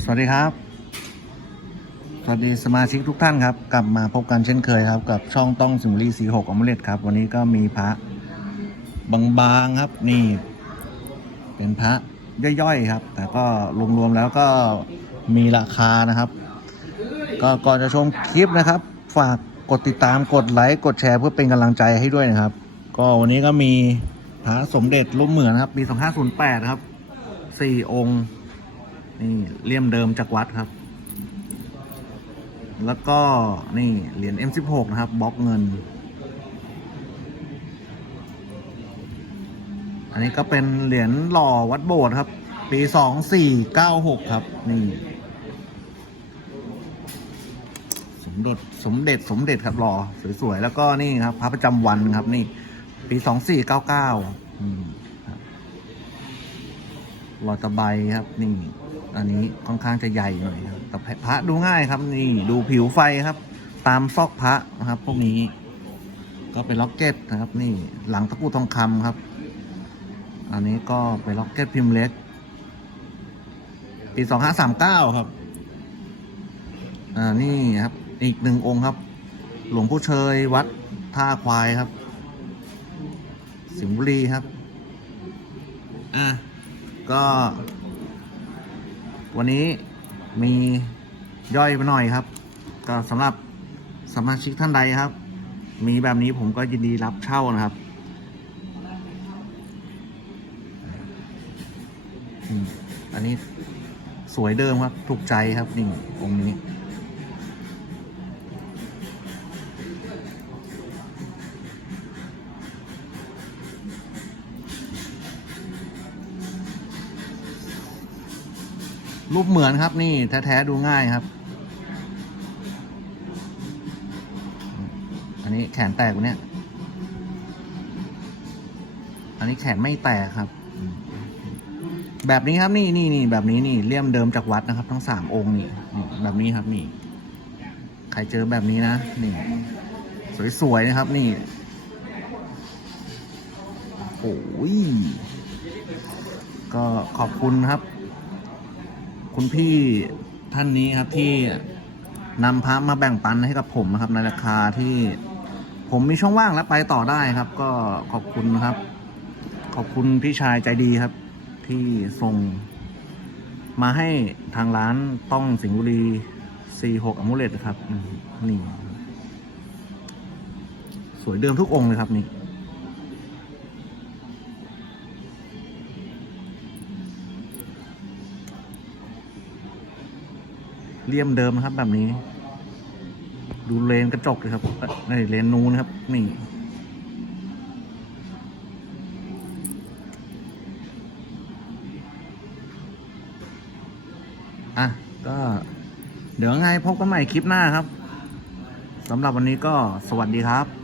สวัสดีครับ สวัสดีสมาชิกทุกท่านครับ กลับมาพบกันเช่นเคยครับ กับช่องต้องสิมรีสีหกอมเลตครับ วันนี้ก็มีพระบางๆครับนี่ เป็นพระย่อยๆครับ แต่ก็รวมๆแล้วก็มีราคานะครับ ก็ก่อนจะชมคลิปนะครับ ฝากกดติดตามกดไลค์กดแชร์เพื่อเป็นกำลังใจให้ด้วยนะครับ ก็วันนี้ก็มีพระสมเด็จรูปเหมือนครับปี 2508 ครับสี่องค์ นี่เลี่ยมเดิมจากวัดครับ แล้วก็นี่เหรียญ M16 นะครับบล็อกเงิน อันนี้ก็เป็นเหรียญหล่อวัดโบสถ์ครับ ปี 2496 ครับ นี่สมเด็จสมเด็จสมเด็จครับหล่อสวยๆ แล้วก็นี่ครับพระประจำวันครับนี่ ปี 2499หล่อตะไบครับนี่ อันนี้ค่อนข้างจะใหญ่หน่อยครับแต่พระดูง่ายครับ นี่ดูผิวไฟครับ ตามซอกพระนะครับ พวกนี้ ก็เป็นล็อกเก็ตนะครับ นี่หลังตะกรุทองคำครับ อันนี้ก็เป็นล็อกเก็ตพิมพ์เล็กปีสองห้าสามเก้าครับ อ่านี่ครับ อีกหนึ่งองค์ครับ หลวงพ่อเชยวัดท่าควายครับ สิงห์บุรีครับ อะก็ วันนี้มีย่อยมาหน่อยครับ ก็สำหรับสมาชิกท่านใดครับ มีแบบนี้ผมก็ยินดีรับเช่านะครับอันนี้สวยเดิมครับ ถูกใจครับนี่องค์นี้ รูปเหมือนครับนี่แท้ๆดูง่ายครับ อันนี้แขนแตกเนี่ย อันนี้แขนไม่แตกครับ แบบนี้ครับนี่นี่นี่แบบนี้นี่เลี่ยมเดิมจากวัดนะครับ ทั้งสามองค์นี่นี่แบบนี้ครับนี่ ใครเจอแบบนี้นะนี่สวยๆนะครับนี่โอ้ยก็ขอบคุณครับ คุณพี่ท่านนี้ครับที่นำพระมาแบ่งปันให้กับผมนะครับ ในราคาที่ผมมีช่องว่างและไปต่อได้ครับ ก็ขอบคุณนะครับ ขอบคุณพี่ชายใจดีครับ ที่ส่งมาให้ทางร้านต้องสิงห์บุรี C6 อมูเลตครับนี่ สวยเดิมทุกองค์เลยครับนี่ เลี่ยมเดิมนะครับ แบบนี้ ดูเลนกระจกเลยครับในเลนนูนครับ นี่อะก็ เดี๋ยวไงพบกันใหม่คลิปหน้าครับสำหรับวันนี้ก็สวัสดีครับ